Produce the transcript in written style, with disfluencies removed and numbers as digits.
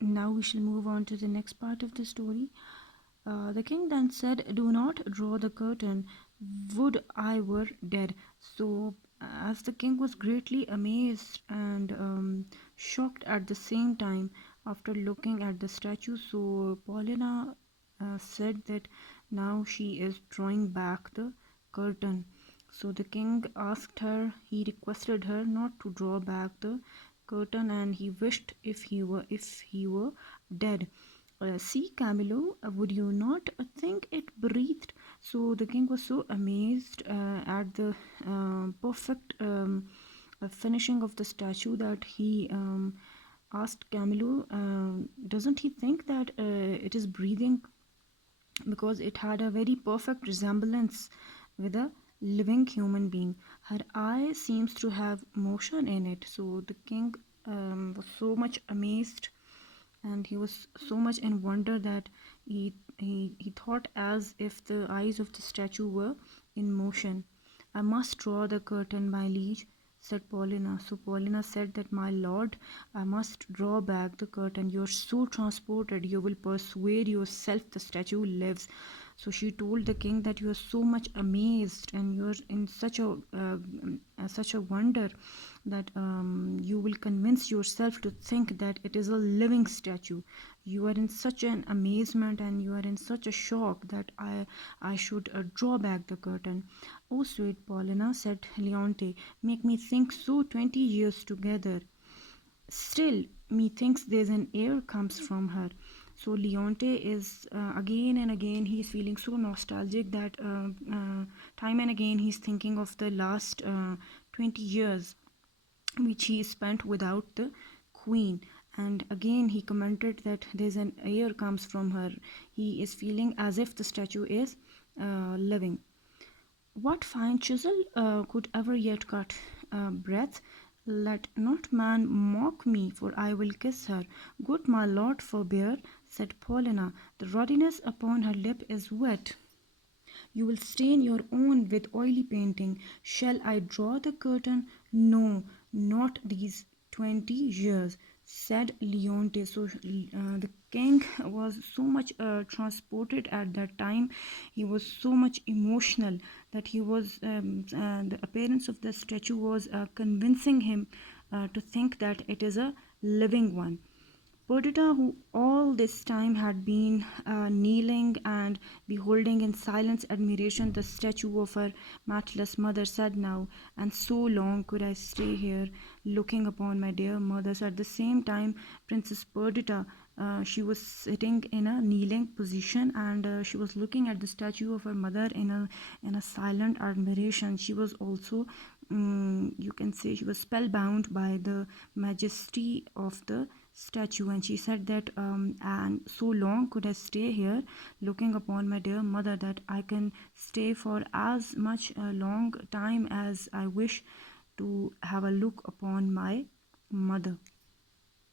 Now we shall move on to the next part of the story. The king then said, "Do not draw the curtain. Would I were dead." So, as the king was greatly amazed and shocked at the same time after looking at the statue, so Paulina said that now she is drawing back the curtain. So the king asked her, he requested her not to draw back the curtain, and he wished if he were dead. See, Camilo, would you not think it breathed? So the king was so amazed at the perfect finishing of the statue that he asked Camilo, doesn't he think that it is breathing? Because it had a very perfect resemblance with a living human being. Her eye seems to have motion in it. So the king was so much amazed, and he was so much in wonder that he thought as if the eyes of the statue were in motion. "I must draw the curtain, my liege," said Paulina. So Paulina said that, "My lord, I must draw back the curtain. You're so transported, you will persuade yourself the statue lives." So she told the king that you are so much amazed and you're in such a wonder that you will convince yourself to think that it is a living statue. You are in such an amazement and you are in such a shock that I should draw back the curtain. "Oh, sweet Paulina," said Leonte, "make me think so 20 years together. Still, methinks there's an air comes from her." So Leonte is again and again he's feeling so nostalgic that time and again he's thinking of the last 20 years which he spent without the queen. And again he commented that there's an air comes from her. He is feeling as if the statue is living. "What fine chisel could ever yet cut breath? Let not man mock me, for I will kiss her." "Good my lord, forbear," said Paulina. The ruddiness upon her lip is wet. "You will stain your own with oily painting. Shall I draw the curtain?" "No, not these 20 years," said Leonte. So the king was so much transported at that time. He was so much emotional that he was the appearance of the statue was convincing him to think that it is a living one. Perdita, who all this time had been kneeling and beholding in silent admiration the statue of her matchless mother, said now, "And so long could I stay here, looking upon my dear mother." So at the same time, Princess Perdita, she was sitting in a kneeling position, and she was looking at the statue of her mother in a silent admiration. She was also, you can say, she was spellbound by the majesty of the statue, and she said that, "And so long could I stay here, looking upon my dear mother, that I can stay for as much a long time as I wish to have a look upon my mother."